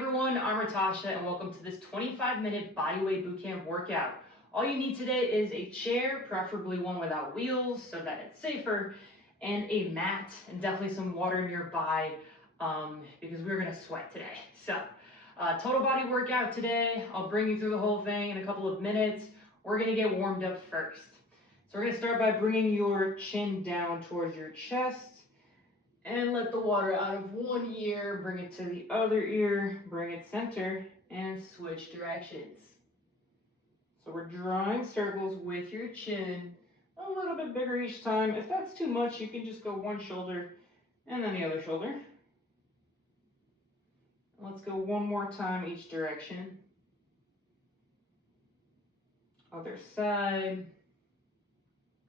everyone, I'm Ratasha and welcome to this 25-minute bodyweight bootcamp workout. All you need today is a chair, preferably one without wheels so that it's safer, and a mat, and definitely some water nearby because we're gonna sweat today. So, total body workout today. I'll bring you through the whole thing in a couple of minutes. We're gonna get warmed up first. So we're gonna start by bringing your chin down towards your chest. And let the water out of one ear, bring it to the other ear, bring it center, and switch directions. So we're drawing circles with your chin, a little bit bigger each time. If that's too much, you can just go one shoulder and then the other shoulder. Let's go one more time each direction. Other side.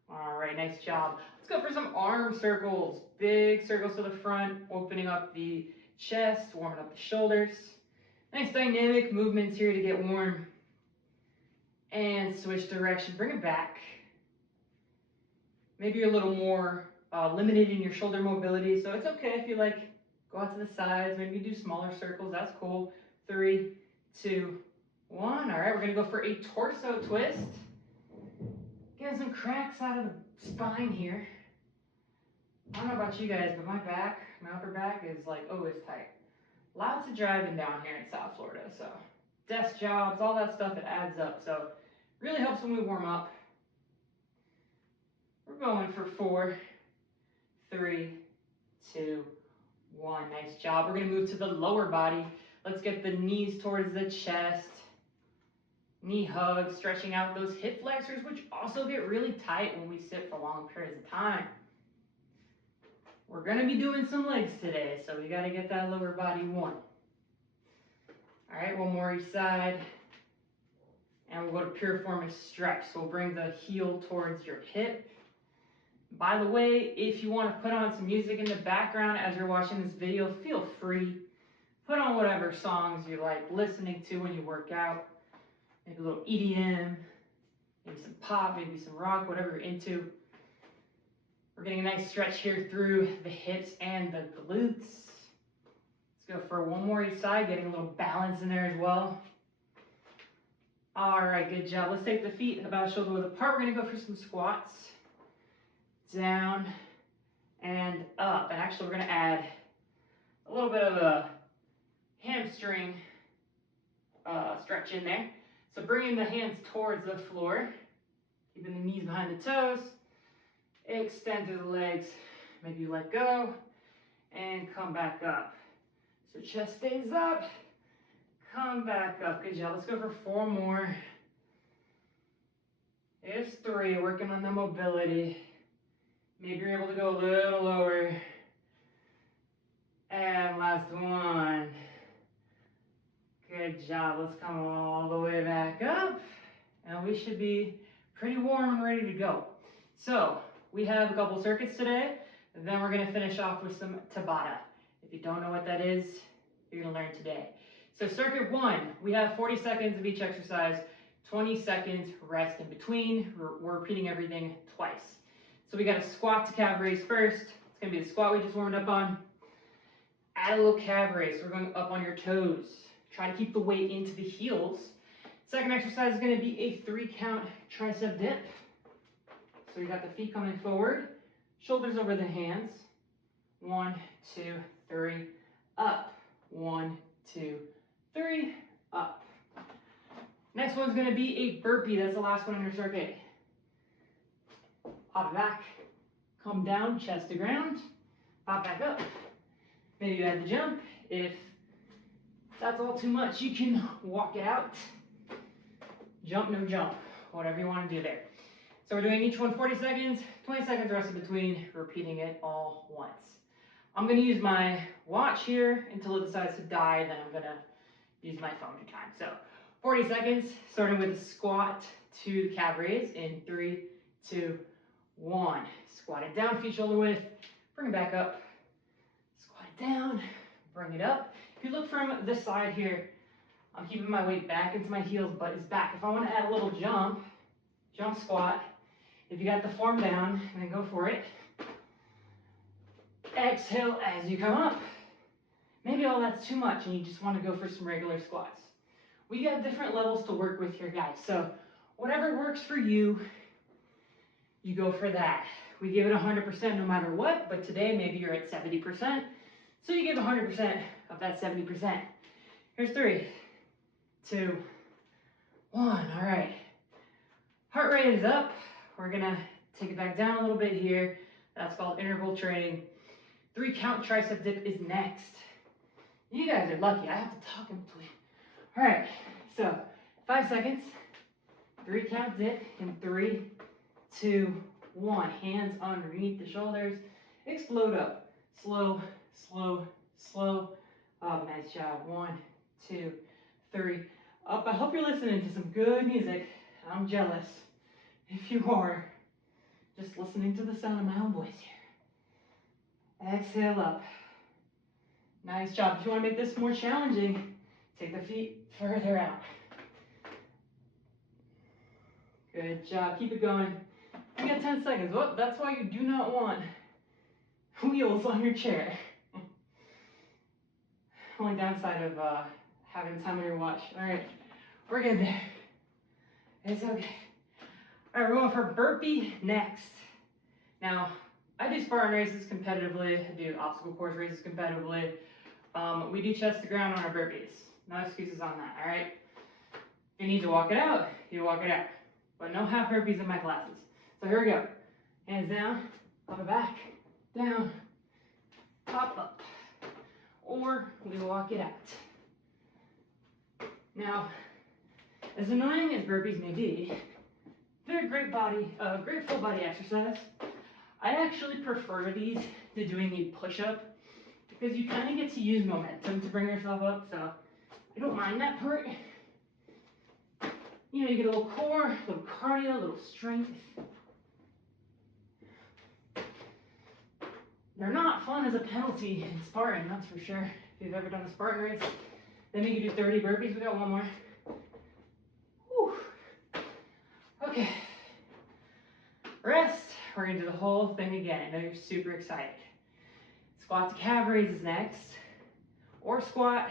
All right, nice job. Let's go for some arm circles. Big circles to the front, opening up the chest, warming up the shoulders. Nice dynamic movements here to get warm. And switch direction, bring it back. Maybe you're a little more limited in your shoulder mobility, so it's okay if you like go out to the sides, maybe do smaller circles, that's cool. 3, 2, 1. All right, we're gonna go for a torso twist. Getting some cracks out of the spine here. I don't know about you guys, but my upper back is like always tight. Lots of driving down here in South Florida, so desk jobs, all that stuff, it adds up. So really helps when we warm up. We're going for 4, 3, 2, 1. Nice job. We're gonna move to the lower body. Let's get the knees towards the chest. Knee hug, stretching out those hip flexors, which also get really tight when we sit for long periods of time. We're gonna be doing some legs today, so we gotta get that lower body one. All right, one more each side. And we'll go to pure form and stretch. So we'll bring the heel towards your hip. By the way, if you wanna put on some music in the background as you're watching this video, feel free. Put on whatever songs you like listening to when you work out. Maybe a little EDM, maybe some pop, maybe some rock, whatever you're into. We're getting a nice stretch here through the hips and the glutes. Let's go for one more each side, getting a little balance in there as well. All right, good job. Let's take the feet about shoulder width apart. We're gonna go for some squats. Down and up. And actually we're gonna add a little bit of a hamstring stretch in there. So bringing the hands towards the floor, keeping the knees behind the toes, extend through the legs, maybe you let go, and come back up. So chest stays up, come back up, good job. Let's go for 4 more. There's 3, working on the mobility. Maybe you're able to go a little lower. And last one. Good job. Let's come all the way back up. And we should be pretty warm and ready to go. So we have a couple circuits today. Then we're going to finish off with some Tabata. If you don't know what that is, you're going to learn today. So circuit 1, we have 40 seconds of each exercise, 20 seconds rest in between. We're repeating everything twice. So we got a squat to calf raise first. It's going to be the squat we just warmed up on. Add a little calf raise. We're going up on your toes. Try to keep the weight into the heels. Second exercise is going to be a 3-count tricep dip. So you got the feet coming forward, shoulders over the hands. 1, 2, 3, up. 1, 2, 3, up. Next one's going to be a burpee. That's the last one in your circuit. Pop it back, come down, chest to ground, pop back up. Maybe you add the jump. If that's all too much, you can walk it out. Jump, no jump, whatever you want to do there. So we're doing each one 40 seconds, 20 seconds rest in between, repeating it all once. I'm going to use my watch here until it decides to die, then I'm going to use my phone to time. So 40 seconds, starting with a squat to the calf raise in 3, 2, 1. Squat it down, feet shoulder width, bring it back up. Squat it down, bring it up. If you look from this side here, I'm keeping my weight back into my heels, butt is back. If I want to add a little jump squat. If you got the form down, then go for it. Exhale as you come up. Maybe all that's too much and you just want to go for some regular squats. We got different levels to work with here, guys. So whatever works for you, you go for that. We give it 100% no matter what, but today maybe you're at 70%. So you give 100% of that 70%. Here's 3, 2, 1. All right. Heart rate is up. We're gonna take it back down a little bit here. That's called interval training. 3 count tricep dip is next. You guys are lucky. I have to talk in between. All right. So 5 seconds. 3 count dip in 3, 2, 1. Hands underneath the shoulders. Explode up. Slow, slow, slow. Oh, nice job. 1, 2, 3. Up. I hope you're listening to some good music. I'm jealous. If you are, just listening to the sound of my own voice here. Exhale up. Nice job. If you want to make this more challenging, take the feet further out. Good job. Keep it going. You got 10 seconds. Well, that's why you do not want wheels on your chair. Only downside of having time on your watch. All right, we're good there. It's okay. All right, we're going for burpee next. Now, I do Spartan races competitively. I do obstacle course races competitively. We do chest to ground on our burpees. No excuses on that, all right? If you need to walk it out, you walk it out. But no half burpees in my classes. So here we go. Hands down, up and back, down, pop up. Or we walk it out. Now, as annoying as burpees may be, they're a great full body exercise. I actually prefer these to doing a push-up because you kind of get to use momentum to bring yourself up, so I don't mind that part. You know, you get a little core, a little cardio, a little strength. They're not fun as a penalty in Spartan, that's for sure. If you've ever done a Spartan race, they make you do 30 burpees. We got one more. Whew. Okay. Rest. We're gonna do the whole thing again. I know you're super excited. Squat to calf raise is next. Or squat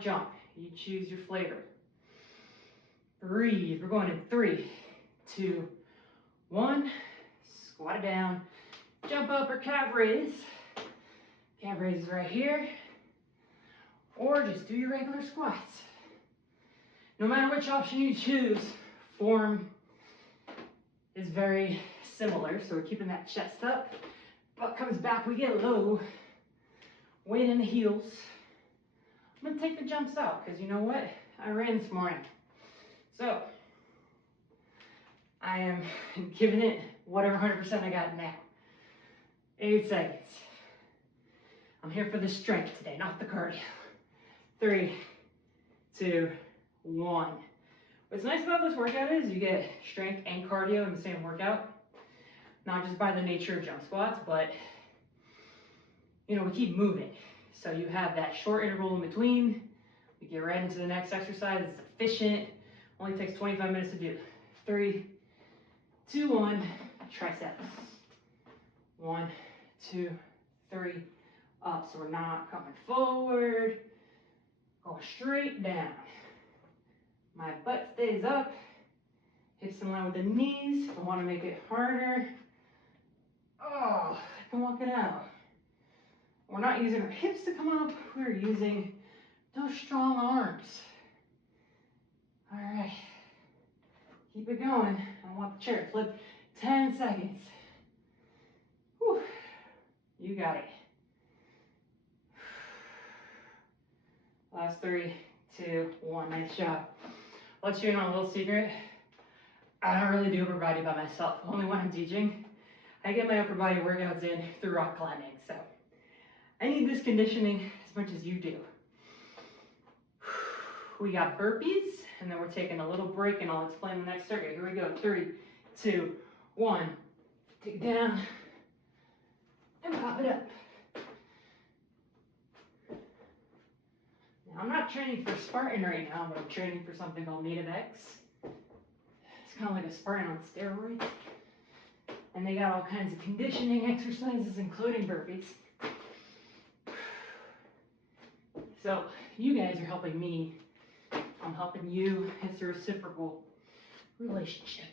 jump. You choose your flavor. Breathe. We're going in 3, 2, 1. Squat it down. Jump up or calf raise. Calf raise is right here. Or just do your regular squats. No matter which option you choose, form is very similar. So we're keeping that chest up. Butt comes back, we get low. Weight in the heels. I'm gonna take the jumps out because you know what? I ran this morning. So I am giving it whatever 100% I got now. 8 seconds. I'm here for the strength today, not the cardio. 3, 2, 1. What's nice about this workout is you get strength and cardio in the same workout. Not just by the nature of jump squats, but you know, we keep moving. So you have that short interval in between. We get right into the next exercise. It's efficient. Only takes 25 minutes to do. 3, 2, 1. Triceps. 1, 2, 3. Up. So we're not coming forward. Going straight down. My butt stays up. Hips in line with the knees. I want to make it harder. Oh, I can walk it out. We're not using our hips to come up. We're using those strong arms. All right. Keep it going. I want the chair. Flip 10 seconds. Whew. You got it. Last 3, 2, 1. Nice job. Let you in on a little secret. I don't really do upper body by myself. Only when I'm teaching. I get my upper body workouts in through rock climbing. So I need this conditioning as much as you do. We got burpees, and then we're taking a little break, and I'll explain the next circuit. Here we go. 3, 2, 1. Take it down and pop it up. Now, I'm not training for Spartan right now, but I'm training for something called Native X. It's kind of like a Spartan on steroids. And they got all kinds of conditioning exercises, including burpees. So you guys are helping me. I'm helping you. It's a reciprocal relationship.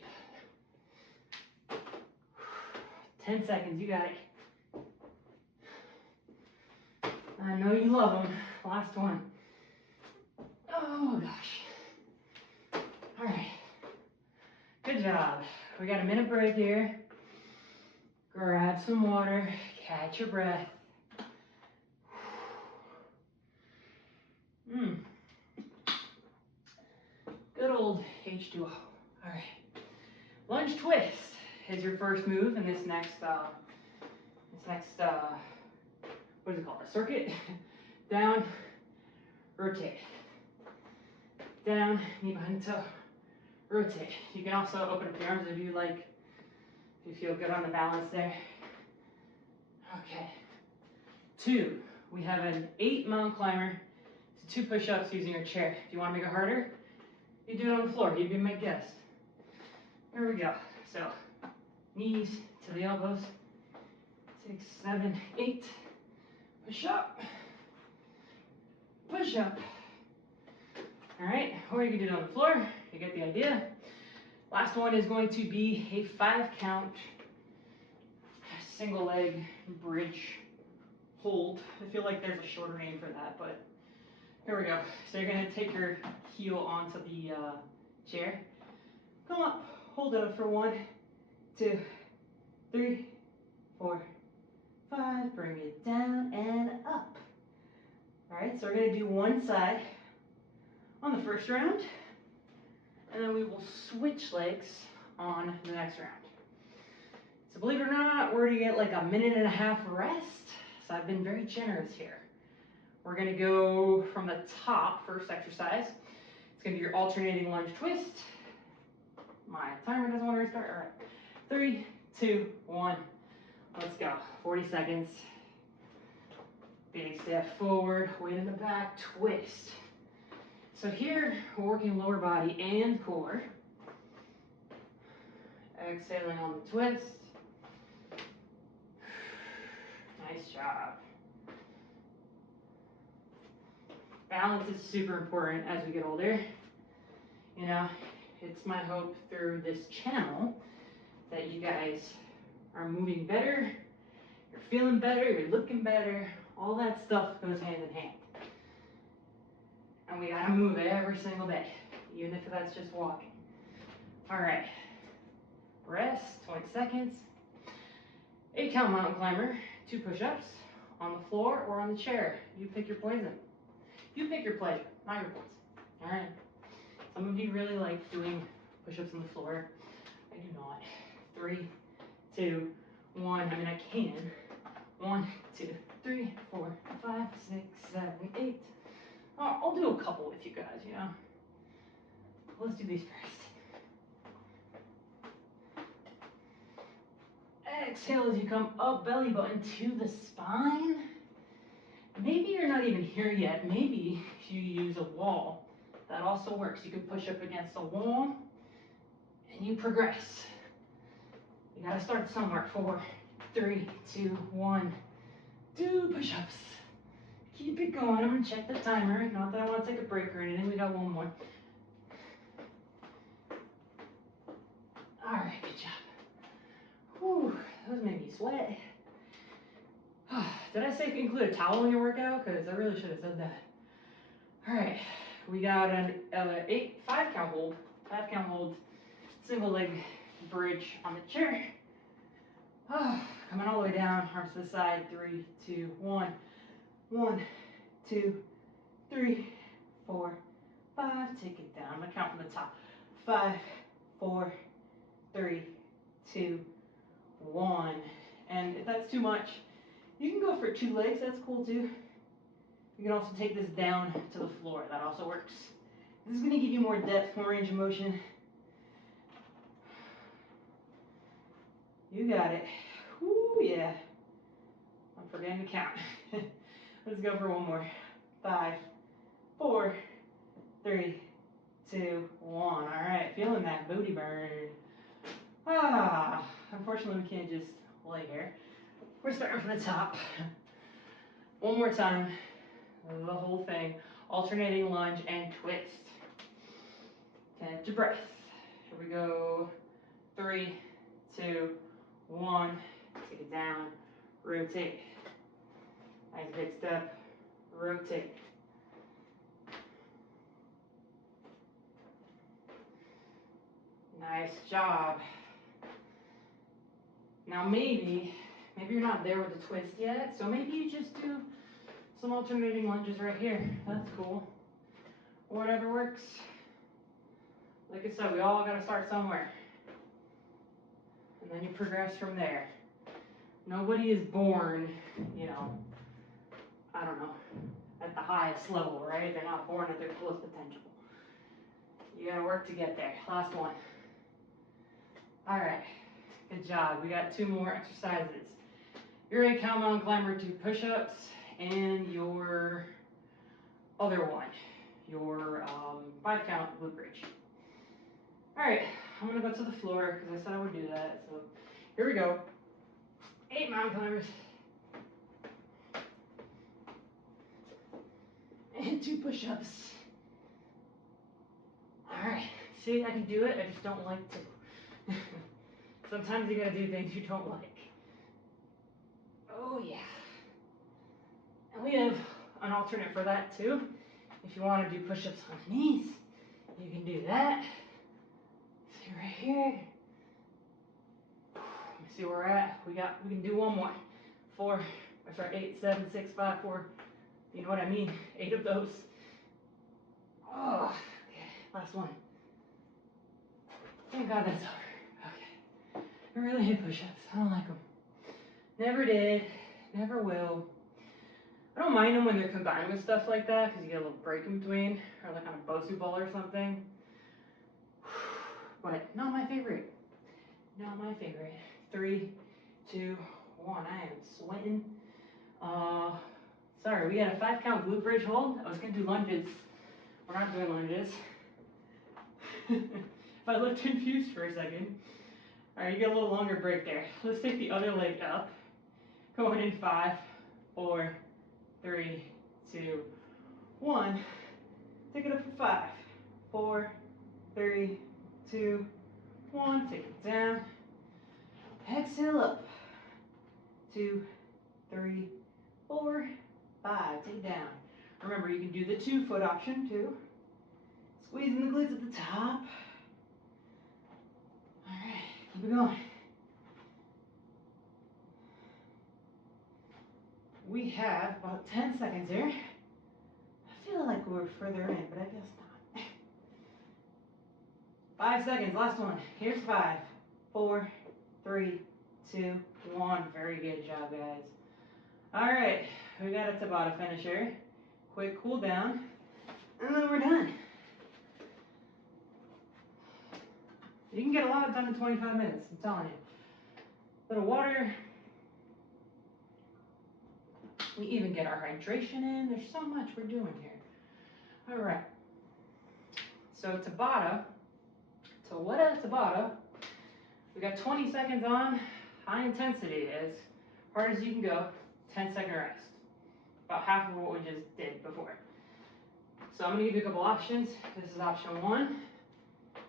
10 seconds, you got it. I know you love them. Last one. Oh gosh. All right. Good job. We got a minute break here. Grab some water, catch your breath. Good old H2O. All right. Lunge twist is your first move in this next, what is it called? A circuit. Down, rotate. Down, knee behind the toe, rotate. You can also open up the arms if you like, if you feel good on the balance there. Okay. 2, we have an 8 mountain climber. It's 2 push-ups using your chair. If you want to make it harder, you do it on the floor. You'd be my guest. Here we go. So, knees to the elbows. 6, 7, 8. Push up. Push up. All right, or you can do it on the floor. You get the idea. Last one is going to be a 5 count single leg bridge hold. I feel like there's a shorter name for that, but here we go. So you're gonna take your heel onto the chair. Come up, hold it up for 1, 2, 3, 4, 5. Bring it down and up. All right, so we're gonna do one side on the first round, and then we will switch legs on the next round. So believe it or not, we're gonna get like a minute and a half rest. So I've been very generous here. We're gonna go from the top, first exercise. It's gonna be your alternating lunge twist. My timer doesn't want to restart. All right, 3, 2, 1. Let's go. 40 seconds. Big step forward, weight in the back, twist. So here, we're working lower body and core. Exhaling on the twist. Nice job. Balance is super important as we get older. You know, it's my hope through this channel that you guys are moving better, you're feeling better, you're looking better. All that stuff goes hand in hand. And we gotta move every single day, even if that's just walking. All right, rest, 20 seconds. 8 count mountain climber, 2 push-ups on the floor or on the chair. You pick your poison. You pick your pleasure, not your poison. All right. Some of you really like doing push-ups on the floor. I do not. 3, 2, 1. I mean, I can. 1, 2, 3, 4, 5, 6, 7, 8. I'll do a couple with you guys, you know. Let's do these first. Exhale as you come up, belly button to the spine. Maybe you're not even here yet. Maybe if you use a wall, that also works. You can push up against a wall and you progress. You gotta start somewhere. 4, 3, 2, 1. 2 push-ups. Keep it going. I'm gonna check the timer. Not that I want to take a break or anything. We got one more. All right, good job. Whew, those made me sweat. Did I say include a towel in your workout? Because I really should have said that. All right, we got an 5 count hold. 5 count hold, single leg bridge on the chair. Coming all the way down, arms to the side. 3, 2, 1. 1, 2, 3, 4, 5. Take it down. I'm gonna count from the top. 5, 4, 3, 2, 1. And if that's too much, you can go for 2 legs. That's cool too. You can also take this down to the floor. That also works. This is gonna give you more depth, more range of motion. You got it. Woo, yeah. I'm forgetting to count. Let's go for one more. 5, 4, 3, 2, 1. All right, feeling that booty burn. Unfortunately we can't just lay here. We're starting from the top. One more time. The whole thing. Alternating lunge and twist. Catch your breath. Here we go. 3, 2, 1. Take it down. Rotate. Nice big step. Rotate. Nice job. Now maybe you're not there with the twist yet, so maybe you just do some alternating lunges right here. That's cool. Whatever works. Like I said, we all gotta start somewhere. And then you progress from there. Nobody is born, you know, I don't know, at the highest level, right? They're not born at their fullest potential. You gotta work to get there. Last one. All right, good job. We got 2 more exercises. Your 8 count mountain climber 2 push-ups and your other one, your 5 count glute bridge. All right, I'm gonna go to the floor because I said I would do that. So here we go. 8 mountain climbers. And 2 push-ups. All right, see, I can do it, I just don't like to. Sometimes you gotta do things you don't like. Oh yeah. And we have an alternate for that too. If you want to do push-ups on the knees, you can do that. See right here. Let me see where we're at. We can do one more. 8, 7, 6, 5, 4. You know what I mean? 8 of those. Oh, okay. Last one. Thank God that's over. Okay. I really hate push-ups. I don't like them. Never did. Never will. I don't mind them when they're combined with stuff like that because you get a little break in between, or like on a Bosu ball or something. But not my favorite. Not my favorite. 3, 2, 1. I am sweating. Sorry, we got a 5 count glute bridge hold. I was gonna do lunges. We're not doing lunges. If I looked confused for a second. All right, you get a little longer break there. Let's take the other leg up. Going in 5, 4, 3, 2, 1. Take it up for 5, 4, 3, 2, 1. Take it down. Exhale up. 2, 3, 4, 5. Take it down. Remember, you can do the 2-foot option too. Squeezing the glutes at the top. All right, keep it going. We have about 10 seconds here. I feel like we're further in, but I guess not. 5 seconds, last one. Here's 5, 4, 3, 2, 1. Very good job, guys. All right, we got a Tabata finisher. Quick cool down, and then we're done. You can get a lot done in 25 minutes, I'm telling you. Little water. We even get our hydration in. There's so much we're doing here. All right. So Tabata, Tabata. We got 20 seconds on, high intensity, as hard as you can go, 10-second rest. About half of what we just did before. So I'm gonna give you a couple options. This is option 1.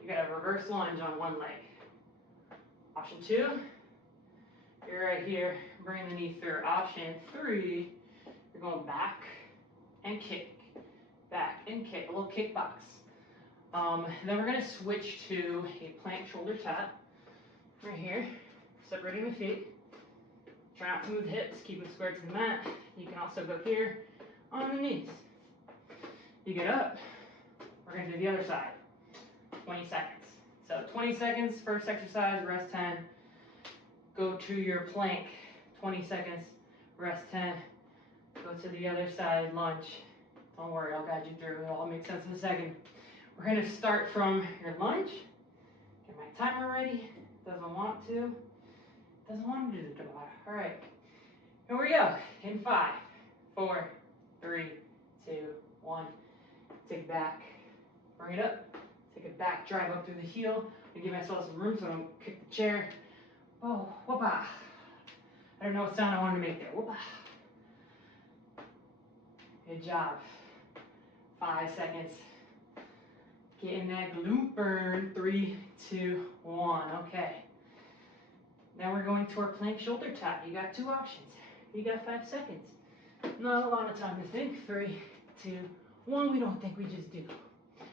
You got a reverse lunge on one leg. Option 2, you're right here, bring the knee through. Option 3, you're going back and kick, a little kickbox. Then we're gonna switch to a plank shoulder tap. Right here, separating the feet. Try not to move the hips, keep them square to the mat. You can also go here on the knees. You get up, we're gonna do the other side. 20 seconds. So 20 seconds, first exercise, rest 10. Go to your plank, 20 seconds, rest 10. Go to the other side, lunge. Don't worry, I'll guide you through. It'll all make sense in a second. We're gonna start from your lunge. Get my timer ready. Doesn't want to do the Tabata. All right, here we go. In 5, 4, 3, 2, 1. Take it back, bring it up, take it back, drive up through the heel, and give myself some room so I don't kick the chair. Oh, whoop-ah. I don't know what sound I wanted to make there. Whoop-ah. Good job. 5 seconds. Getting that glute burn. 3, 2, 1. Okay. Now we're going to our plank shoulder tap. You got 2 options. You got 5 seconds. Not a lot of time to think. 3, 2, 1. We don't think, we just do.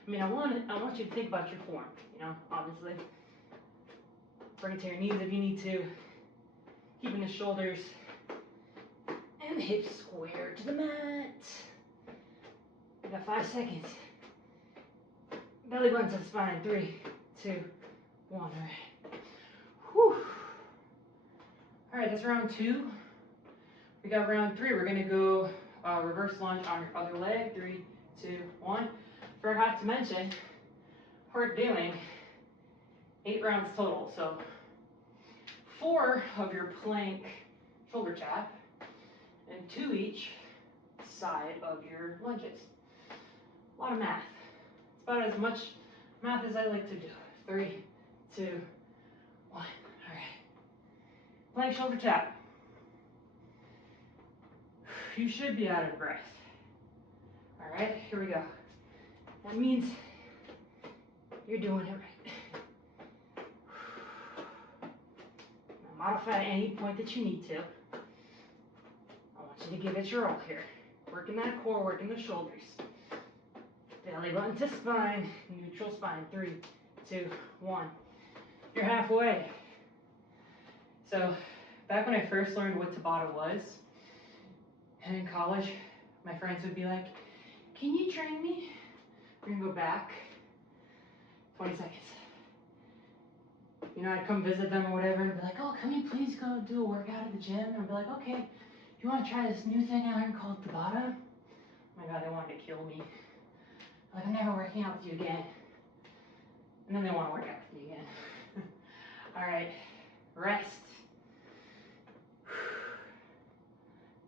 I mean, I want you to think about your form, you know, obviously. Bring it to your knees if you need to. Keeping the shoulders and the hips square to the mat. You got 5 seconds. Belly button to the spine. 3, 2, 1. All right. Whew. All right, that's round 2. We got round 3. We're gonna go reverse lunge on your other leg. 3, 2, 1. Forgot to mention, we're doing 8 rounds total. So 4 of your plank shoulder tap and 2 each side of your lunges. A lot of math. It's about as much math as I like to do. 3, 2, 1. All right. Plank shoulder tap. You should be out of breath. All right, here we go. That means you're doing it right. Now modify at any point that you need to. I want you to give it your all here. Working that core, working the shoulders. Belly button to spine, neutral spine. 3, 2, 1. You're halfway. So, back when I first learned what Tabata was, and in college, my friends would be like, can you train me? We're gonna go back 20 seconds. You know, I'd come visit them or whatever and be like, oh, can we please go do a workout at the gym? And I'd be like, okay, you wanna try this new thing out here called Tabata? Oh my God, they wanted to kill me. Like, I'm never working out with you again. And then they want to work out with me again. All right, rest.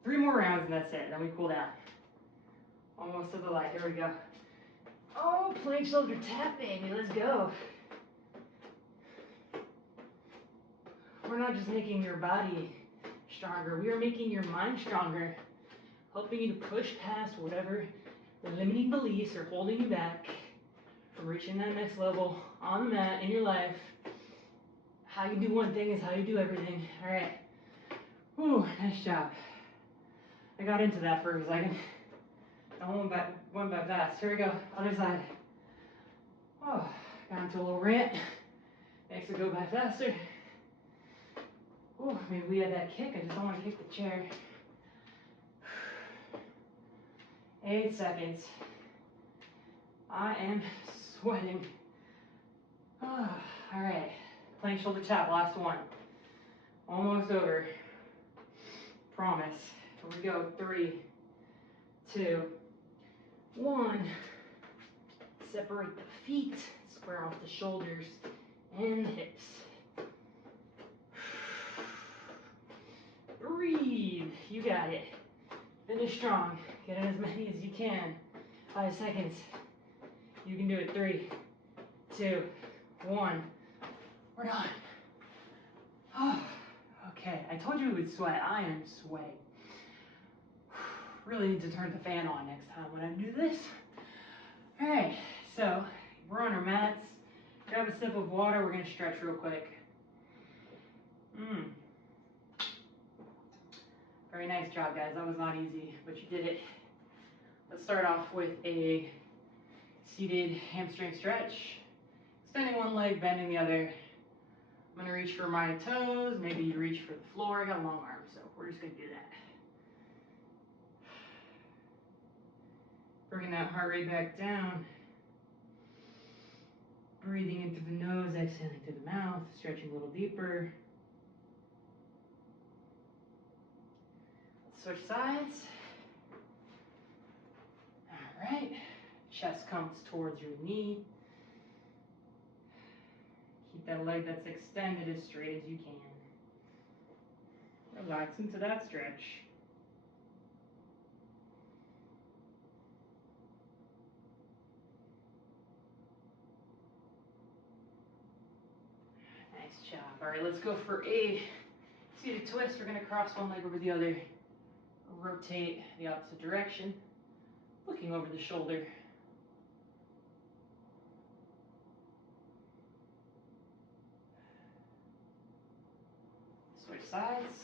3 more rounds and that's it. Then we cool down. Almost to the light. Here we go. Oh, plank shoulder tap, baby. Let's go. We're not just making your body stronger. We are making your mind stronger. Helping you to push past whatever the limiting beliefs are holding you back from reaching that next level on the mat in your life. How you do one thing is how you do everything. All right. Whew, nice job. I got into that for a second. I went by fast. Here we go. Other side. Oh, got into a little rant. Makes it go by faster. Oh, maybe we had that kick. I just don't want to kick the chair. 8 seconds. I am sweating. Oh, all right. Plank shoulder tap, last one. Almost over. Promise. Here we go. 3, 2, 1. Separate the feet. Square off the shoulders and the hips. Breathe. You got it. Finish strong. Get in as many as you can. 5 seconds. You can do it. 3, 2, 1. We're done. Oh, okay, I told you we would sweat. I am sweating. Really need to turn the fan on next time when I do this. All right, so we're on our mats. Grab a sip of water. We're gonna stretch real quick. Very nice job, guys. That was not easy, but you did it. Let's start off with a seated hamstring stretch. Extending one leg, bending the other. I'm gonna reach for my toes. Maybe you reach for the floor. I got long arms, so we're just gonna do that. Bringing that heart rate back down. Breathing into the nose, exhaling through the mouth, stretching a little deeper. Switch sides. All right. Chest comes towards your knee. Keep that leg that's extended as straight as you can. Relax into that stretch. Nice job. All right, let's go for a seated twist. We're gonna cross one leg over the other. Rotate the opposite direction. looking over the shoulder. Switch sides.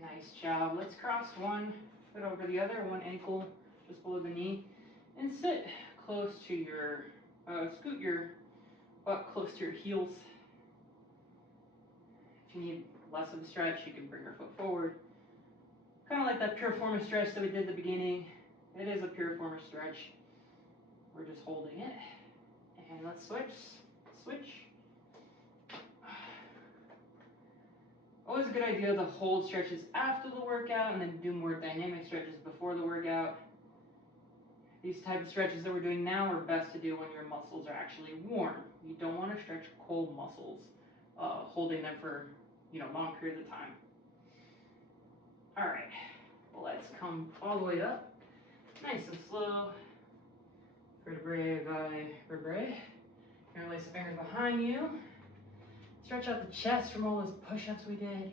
Nice job. Let's cross one foot over the other, one ankle just below the knee, and sit close to your, scoot your butt close to your heels. If you need less of a stretch, you can bring your foot forward. Kind of like that pure form of stretch that we did at the beginning. It is a pure form of stretch. We're just holding it. And let's switch. Always a good idea to hold stretches after the workout and then do more dynamic stretches before the workout. These type of stretches that we're doing now are best to do when your muscles are actually warm. You don't want to stretch cold muscles, holding them for long periods of time. All right, let's come all the way up, nice and slow, vertebrae by vertebrae. You're gonna place the fingers behind you. Stretch out the chest from all those push-ups we did.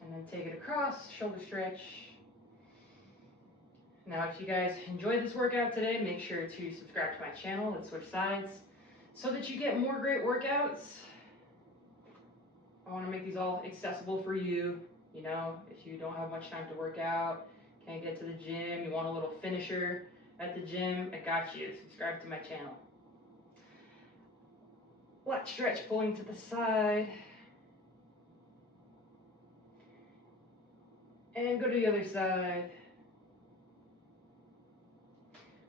And then take it across, shoulder stretch. Now, if you guys enjoyed this workout today, make sure to subscribe to my channel. Let's switch sides so that you get more great workouts. I want to make these all accessible for you. If you don't have much time to work out, can't get to the gym, you want a little finisher at the gym, I got you. Subscribe to my channel. Lat stretch, pulling to the side. And go to the other side.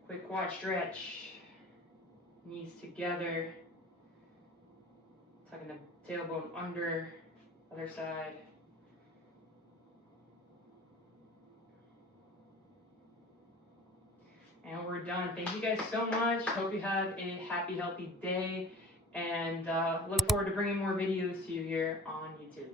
Quick quad stretch. Knees together. Tucking the tailbone under. Other side. And we're done. Thank you guys so much. Hope you have a happy, healthy day. And look forward to bringing more videos to you here on YouTube.